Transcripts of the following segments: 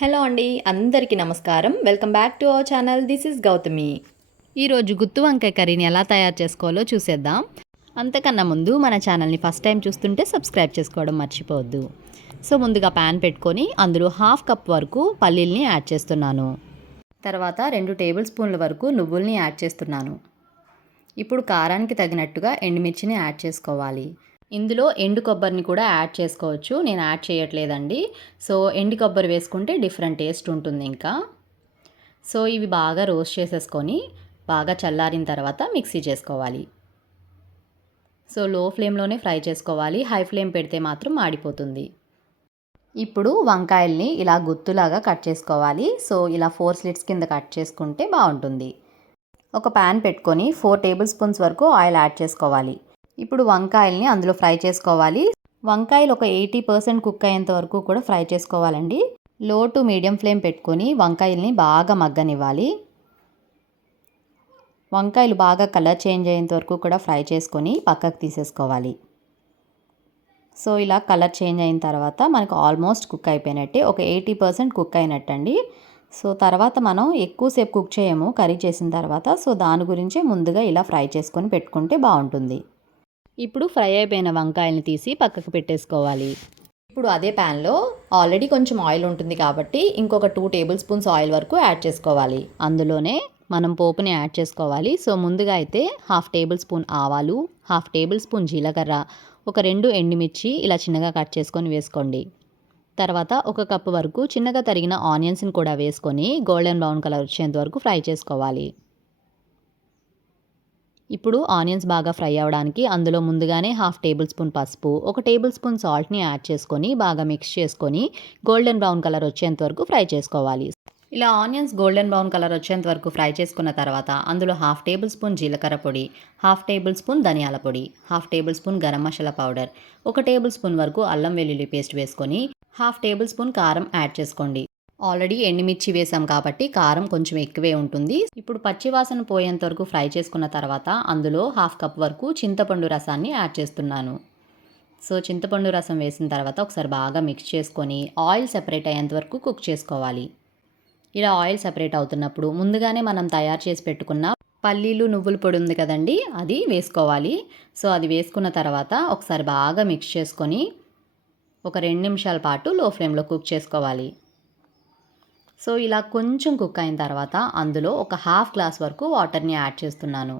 Hello అండి అందరికీ నమస్కారం. Welcome back to our channel. This is Gautami. ఈరోజు గుత్తు వంకాయ కర్రీని ఎలా తయారు చేసుకోవాలో చూసేద్దాం. అంతకన్నా ముందు మన ఛానల్ని ఫస్ట్ టైం చూస్తుంటే సబ్స్క్రైబ్ చేసుకోవడం మర్చిపోవద్దు. సో ముందుగా ప్యాన్ పెట్టుకొని అందులో హాఫ్ కప్ వరకు పల్లీల్ని యాడ్ చేస్తున్నాను. తర్వాత రెండు టేబుల్ స్పూన్ల వరకు నువ్వుల్ని యాడ్ చేస్తున్నాను. ఇప్పుడు కారానికి తగినట్టుగా ఎండుమిర్చిని యాడ్ చేసుకోవాలి. ఇందులో ఎండు కొబ్బరిని కూడా యాడ్ చేసుకోవచ్చు. నేను యాడ్ చేయట్లేదండి. సో ఎండు కొబ్బరి వేసుకుంటే డిఫరెంట్ టేస్ట్ ఉంటుంది ఇంకా. సో ఇవి బాగా రోస్ట్ చేసేసుకొని బాగా చల్లారిన తర్వాత మిక్సీ చేసుకోవాలి. సో లో ఫ్లేమ్లోనే ఫ్రై చేసుకోవాలి. హై ఫ్లేమ్ పెడితే మాత్రం మాడిపోతుంది. ఇప్పుడు వంకాయల్ని ఇలా గుత్తులాగా కట్ చేసుకోవాలి. సో ఇలా ఫోర్ స్లిట్స్ కింద కట్ చేసుకుంటే బాగుంటుంది. ఒక ప్యాన్ పెట్టుకొని ఫోర్ టేబుల్ స్పూన్స్ వరకు ఆయిల్ యాడ్ చేసుకోవాలి. ఇప్పుడు వంకాయల్ని అందులో ఫ్రై చేసుకోవాలి. వంకాయలు ఒక ఎయిటీ పర్సెంట్ కుక్ అయ్యేంత వరకు కూడా ఫ్రై చేసుకోవాలండి. లో టు మీడియం ఫ్లేమ్ పెట్టుకొని వంకాయల్ని బాగా మగ్గనివ్వాలి. వంకాయలు బాగా కలర్ చేంజ్ అయ్యేంత వరకు కూడా ఫ్రై చేసుకొని పక్కకు తీసేసుకోవాలి. సో ఇలా కలర్ చేంజ్ అయిన తర్వాత మనకు ఆల్మోస్ట్ కుక్ అయిపోయినట్టే ఒక ఎయిటీ పర్సెంట్ కుక్ అయినట్టండి. సో తర్వాత మనం ఎక్కువసేపు కుక్ చేయము కర్రీ చేసిన తర్వాత. సో దాని గురించే ముందుగా ఇలా ఫ్రై చేసుకొని పెట్టుకుంటే బాగుంటుంది. ఇప్పుడు ఫ్రై అయిపోయిన వంకాయల్ని తీసి పక్కకు పెట్టేసుకోవాలి. ఇప్పుడు అదే ప్యాన్లో ఆల్రెడీ కొంచెం ఆయిల్ ఉంటుంది కాబట్టి ఇంకొక టూ టేబుల్ స్పూన్స్ ఆయిల్ వరకు యాడ్ చేసుకోవాలి. అందులోనే మనం పోపుని యాడ్ చేసుకోవాలి. సో ముందుగా అయితే హాఫ్ టేబుల్ స్పూన్ ఆవాలు హాఫ్ టేబుల్ స్పూన్ జీలకర్ర ఒక రెండు ఎండుమిర్చి ఇలా చిన్నగా కట్ చేసుకొని వేసుకోండి. తర్వాత ఒక కప్పు వరకు చిన్నగా తరిగిన ఆనియన్స్ని కూడా వేసుకొని గోల్డెన్ బ్రౌన్ కలర్ వచ్చేంత వరకు ఫ్రై చేసుకోవాలి. ఇప్పుడు ఆనియన్స్ బాగా ఫ్రై అవ్వడానికి అందులో ముందుగానే హాఫ్ టేబుల్ స్పూన్ పసుపు ఒక టేబుల్ స్పూన్ సాల్ట్ని యాడ్ చేసుకొని బాగా మిక్స్ చేసుకొని గోల్డెన్ బ్రౌన్ కలర్ వచ్చేంత వరకు ఫ్రై చేసుకోవాలి. ఇలా ఆనియన్స్ గోల్డెన్ బ్రౌన్ కలర్ వచ్చేంత వరకు ఫ్రై చేసుకున్న తర్వాత అందులో హాఫ్ టేబుల్ స్పూన్ జీలకర్ర పొడి హాఫ్ టేబుల్ స్పూన్ ధనియాల పొడి half tablespoon garam masala powder ఒక టేబుల్ స్పూన్ వరకు అల్లం వెల్లుల్లి పేస్ట్ వేసుకొని హాఫ్ టేబుల్ స్పూన్ కారం యాడ్ చేసుకోండి. ఆల్రెడీ ఎండుమిర్చి వేసాం కాబట్టి కారం కొంచెం ఎక్కువే ఉంటుంది. ఇప్పుడు పచ్చివాసన పోయేంత వరకు ఫ్రై చేసుకున్న తర్వాత అందులో హాఫ్ కప్ వరకు చింతపండు రసాన్ని యాడ్ చేస్తున్నాను. సో చింతపండు రసం వేసిన తర్వాత ఒకసారి బాగా మిక్స్ చేసుకొని ఆయిల్ సెపరేట్ అయ్యేంత వరకు కుక్ చేసుకోవాలి. ఇలా ఆయిల్ సెపరేట్ అవుతున్నప్పుడు ముందుగానే మనం తయారు చేసి పెట్టుకున్న పల్లీలు నువ్వుల పొడి ఉంది కదండి అది వేసుకోవాలి. సో అది వేసుకున్న తర్వాత ఒకసారి బాగా మిక్స్ చేసుకొని ఒక రెండు నిమిషాల పాటు లో ఫ్లేమ్లో కుక్ చేసుకోవాలి. సో ఇలా కొంచెం కుక్ అయిన తర్వాత అందులో ఒక హాఫ్ గ్లాస్ వరకు వాటర్ని యాడ్ చేస్తున్నాను.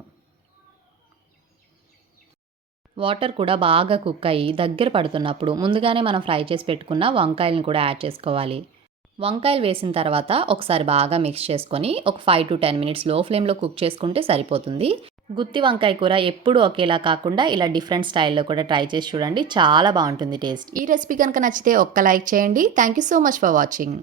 వాటర్ కూడా బాగా కుక్ అయ్యి దగ్గర పడుతున్నప్పుడు ముందుగానే మనం ఫ్రై చేసి పెట్టుకున్న వంకాయలను కూడా యాడ్ చేసుకోవాలి. వంకాయలు వేసిన తర్వాత ఒకసారి బాగా మిక్స్ చేసుకొని ఒక ఫైవ్ టు టెన్ మినిట్స్లో ఫ్లేమ్లో కుక్ చేసుకుంటే సరిపోతుంది. గుత్తి వంకాయ కూర ఎప్పుడు ఒకేలా కాకుండా ఇలా డిఫరెంట్ స్టైల్లో కూడా ట్రై చేసి చూడండి. చాలా బాగుంటుంది టేస్ట్. ఈ రెసిపీ కనుక నచ్చితే ఒక్క లైక్ చేయండి. Thank you so much for watching.